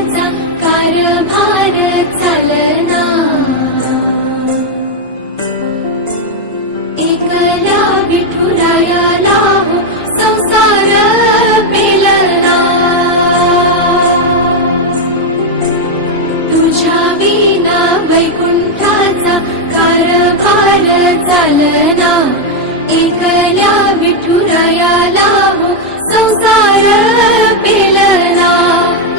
वैकुंठाचा कारभार चालना, एकल्या विठुरायाला हो संसार पेलना, तुझ्या विना वैकुंठाचा कारभार चालना, एकल्या विठुरायाला हो संसार पेलना.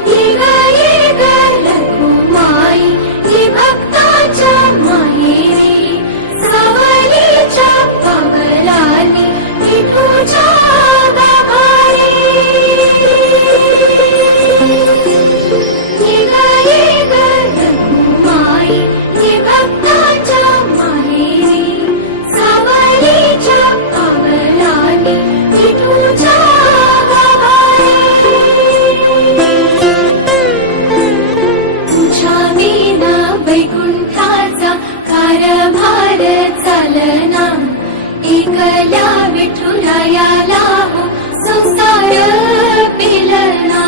ये ग ये ग रखुमाई, ये भक्ताच्या माहेरी, सावलीच्या पगलानी विठूच्या गाभारी. ये ग ये ग रखुमाई, ये भक्ताच्या माहेरी, सावलीच्या पगलानी विठूच्या गाभारी. तुझ्या विना वैकुंठाचा कारभार चालना, एकल्या विठुरायाला हो संसार पेलना.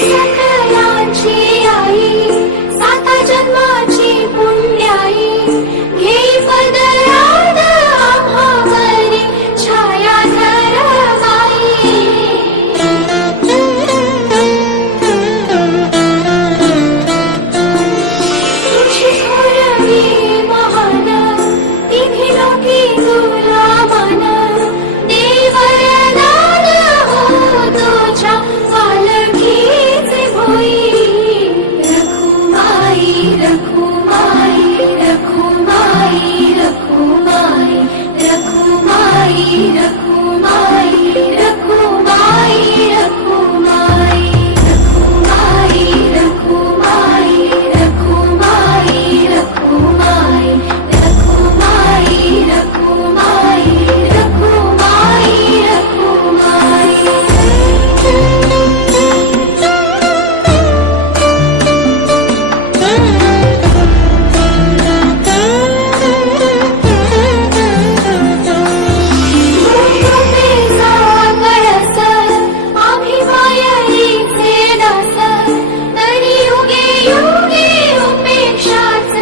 सकलांची आई, सात जन्माची पुण्याई, घेई पदरात आम्हावरी छाया धरवाई. तुझी थोरवी महान, तिन्ही लोकी तुला मान, देवरदान हो तुझ्या पालखीचे भोई. रखुमाई रखुमाई रखुमाई रखुमाई रखुमाई रखुमाई रखुमाई रखुमाई रखुमाई रखुमाई रखुमाई रखुमाई रखुमाई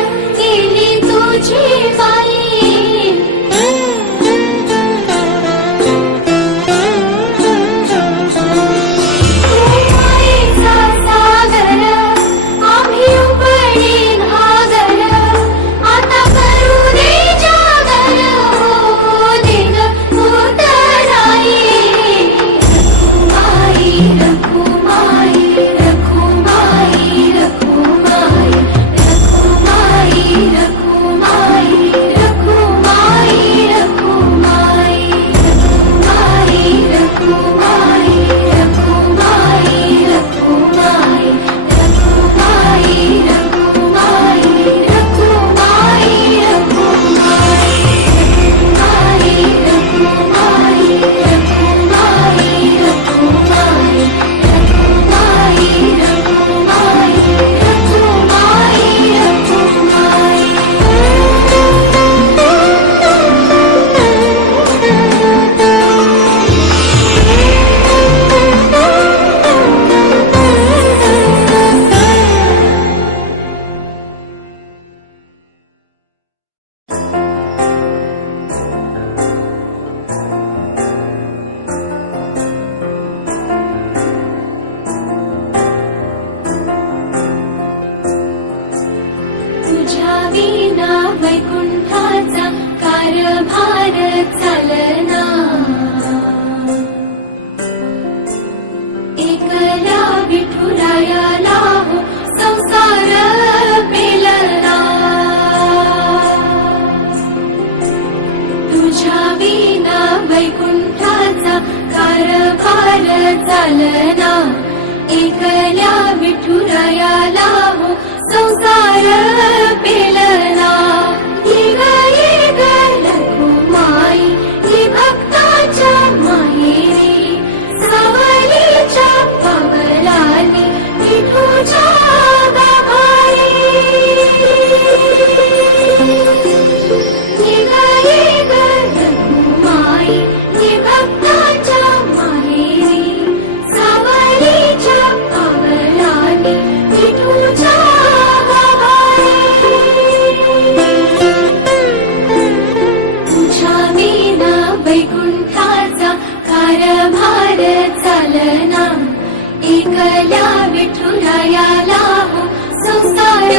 रखुमाई रखुमाई रखुमाई. तुझ्या विना वैकुंठाचा कारभार चालना, एकल्या विठुरायाला हो संसार पेलना. तुझ्या विना वैकुंठाचा कारभार चालना, एकल्या विठुरायाला हो संसार पेलना. ये ग ये ग रखुमाई, ये भक्ताच्या माहेरी, सावलीच्या पगलानी विठूच्या गाभारी. ये ग चालना एकल्या विठुरायाला हो संसार